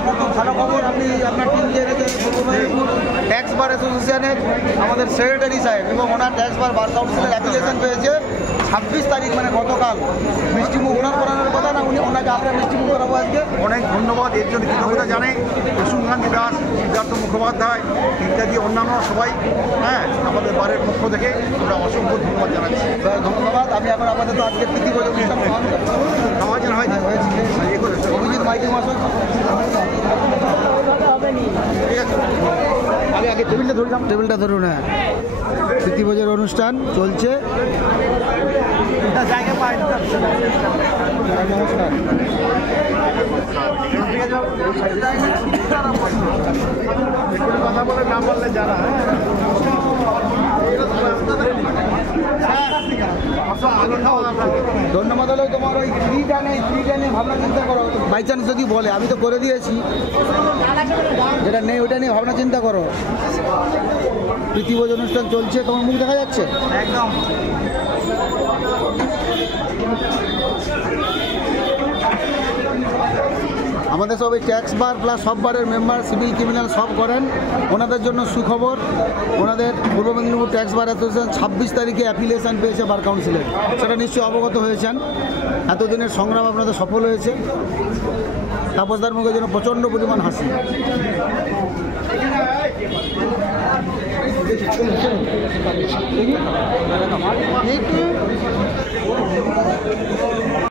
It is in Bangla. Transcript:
আমার তো ভালো খবর, আপনি আপনার টিম জেনেছে পূর্ব মেদিনীপুর ট্যাক্স বার অ্যাসোসিয়েশনের আমাদের সেক্রেটারি সাহেব এবং ওনার ট্যাক্স বার কাউন্সিলের অ্যাপ্লিকেশন পেয়েছে 26 তারিখ, মানে গতকাল। মিষ্টিমুখ ওনার করানোর কথা না, ওনাকে আমরা মিষ্টিমুখ করাবো আজকে। অনেক ধন্যবাদ, এর জন্য কৃতজ্ঞতা জানাই প্রসূনকান্তি দাস, সিদ্ধার্থ মুখোপাধ্যায় ইত্যাদি অন্যান্য সবাই, হ্যাঁ, আমাদের বারের পক্ষ থেকে আমরা অসংখ্য ধন্যবাদ জানাচ্ছি। ধন্যবাদ। আমি এখন আপাতত আজকে প্রীতি ভোজন অনুষ্ঠান সমাজের হয় অভিজিৎ মাইতি মাসুল। ঠিক আছে, আগে টেবিলটা ধরলাম, টেবিলটা ধরুন। হ্যাঁ, প্রীতি ভোজের অনুষ্ঠান চলছে। নমস্কার। কথা বলে না বললে যারা ধন্যবাদ। হলো তোমার ওই ফ্রিটা নিয়ে ভাবনা চিন্তা করো, বাই চান্স যদি বলে। আমি তো করে দিয়েছি, যেটা নেই ওইটা নিয়ে ভাবনা চিন্তা করো। প্রীতি ভোজ অনুষ্ঠান চলছে, তোমার মুখ দেখা যাচ্ছে একদম। আমাদের সব এই ট্যাক্স বার প্লাস সব বারের মেম্বার, সিভিল ক্রিমিনাল সব করেন। ওনাদের জন্য সুখবর, ওনাদের পূর্ব মেদিনীপুর ট্যাক্স বার অ্যাসোসিয়েশন 26 তারিখে অ্যাফিলিয়েশন পেয়েছে বার কাউন্সিলের। সেটা নিশ্চয়ই অবগত হয়েছেন। এতদিনের সংগ্রাম আপনাদের সফল হয়েছে। তাপসদার মুখের জন্য প্রচণ্ড পরিমাণ হাসি।